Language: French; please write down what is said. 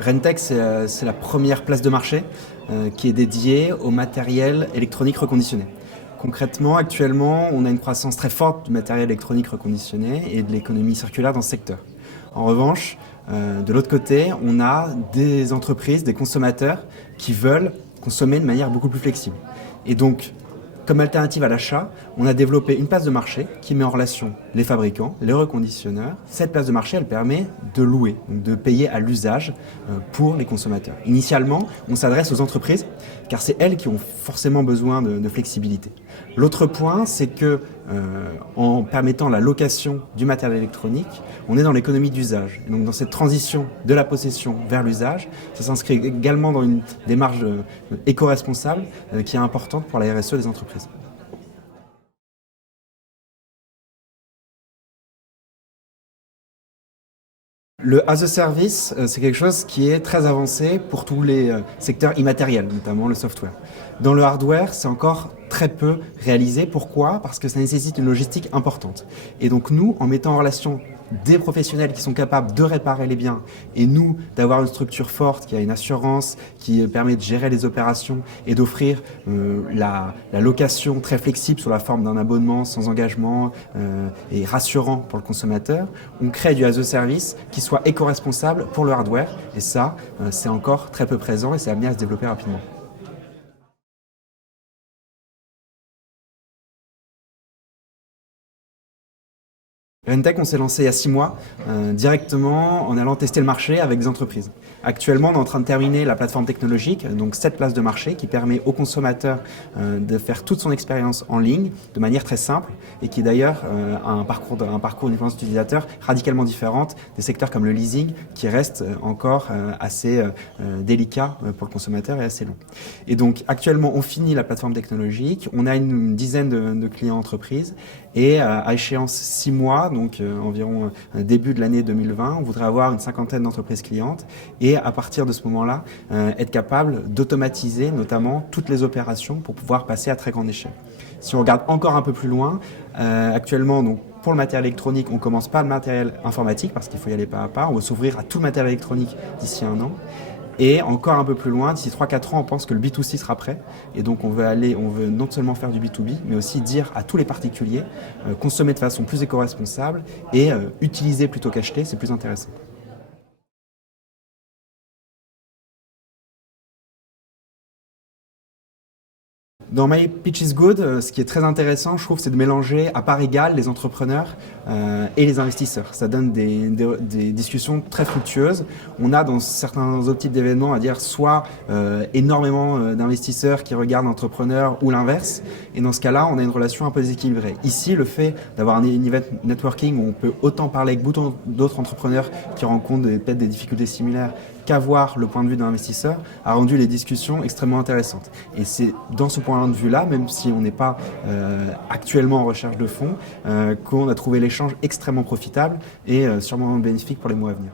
Rentec, c'est la première place de marché qui est dédiée au matériel électronique reconditionné. Concrètement, actuellement, on a une croissance très forte du matériel électronique reconditionné et de l'économie circulaire dans ce secteur. En revanche, de l'autre côté, on a des entreprises, des consommateurs qui veulent consommer de manière beaucoup plus flexible. Et donc, comme alternative à l'achat, on a développé une place de marché qui met en relation les fabricants, les reconditionneurs. Cette place de marché, elle permet de louer, donc de payer à l'usage pour les consommateurs. Initialement, on s'adresse aux entreprises car c'est elles qui ont forcément besoin de flexibilité. L'autre point, c'est que en permettant la location du matériel électronique, on est dans l'économie d'usage. Et donc dans cette transition de la possession vers l'usage, ça s'inscrit également dans une démarche éco-responsable qui est importante pour la RSE des entreprises. Le as a service, c'est quelque chose qui est très avancé pour tous les secteurs immatériels, notamment le software. Dans le hardware, c'est encore très peu réalisé. Pourquoi? Parce que ça nécessite une logistique importante. Et donc nous, en mettant en relation des professionnels qui sont capables de réparer les biens et nous, d'avoir une structure forte qui a une assurance, qui permet de gérer les opérations et d'offrir la location très flexible sous la forme d'un abonnement sans engagement et rassurant pour le consommateur, on crée du as a service qui soit éco-responsable pour le hardware et ça, c'est encore très peu présent et c'est amené à se développer rapidement. Rentec, on s'est lancé il y a 6 mois, directement en allant tester le marché avec des entreprises. Actuellement, on est en train de terminer la plateforme technologique, donc cette place de marché qui permet au consommateur de faire toute son expérience en ligne de manière très simple et qui d'ailleurs a un parcours, une expérience utilisateur radicalement différente des secteurs comme le leasing qui reste encore assez délicat pour le consommateur et assez long. Et donc actuellement, on finit la plateforme technologique, on a une dizaine de clients entreprises et à échéance 6 mois, donc environ début de l'année 2020, on voudrait avoir une cinquantaine d'entreprises clientes et à partir de ce moment-là, être capable d'automatiser notamment toutes les opérations pour pouvoir passer à très grande échelle. Si on regarde encore un peu plus loin, actuellement, donc, pour le matériel électronique, on commence pas le matériel informatique parce qu'il faut y aller pas à pas. On veut s'ouvrir à tout le matériel électronique d'ici 1 an. Et encore un peu plus loin, d'ici 3-4 ans, on pense que le B2C sera prêt. Et donc on veut non seulement faire du B2B, mais aussi dire à tous les particuliers, consommer de façon plus éco-responsable et utiliser plutôt qu'acheter, c'est plus intéressant. Dans My Pitch is Good, ce qui est très intéressant, je trouve, c'est de mélanger à part égale les entrepreneurs et les investisseurs. Ça donne des discussions très fructueuses. On a dans certains autres types d'événements, à dire soit énormément d'investisseurs qui regardent l'entrepreneur ou l'inverse. Et dans ce cas-là, on a une relation un peu déséquilibrée. Ici, le fait d'avoir un event networking où on peut autant parler avec beaucoup d'autres entrepreneurs qui rencontrent peut-être des difficultés similaires qu'avoir le point de vue d'un investisseur a rendu les discussions extrêmement intéressantes. Et c'est dans ce point de vue-là, même si on n'est pas actuellement en recherche de fonds, qu'on a trouvé l'échange extrêmement profitable et sûrement bénéfique pour les mois à venir.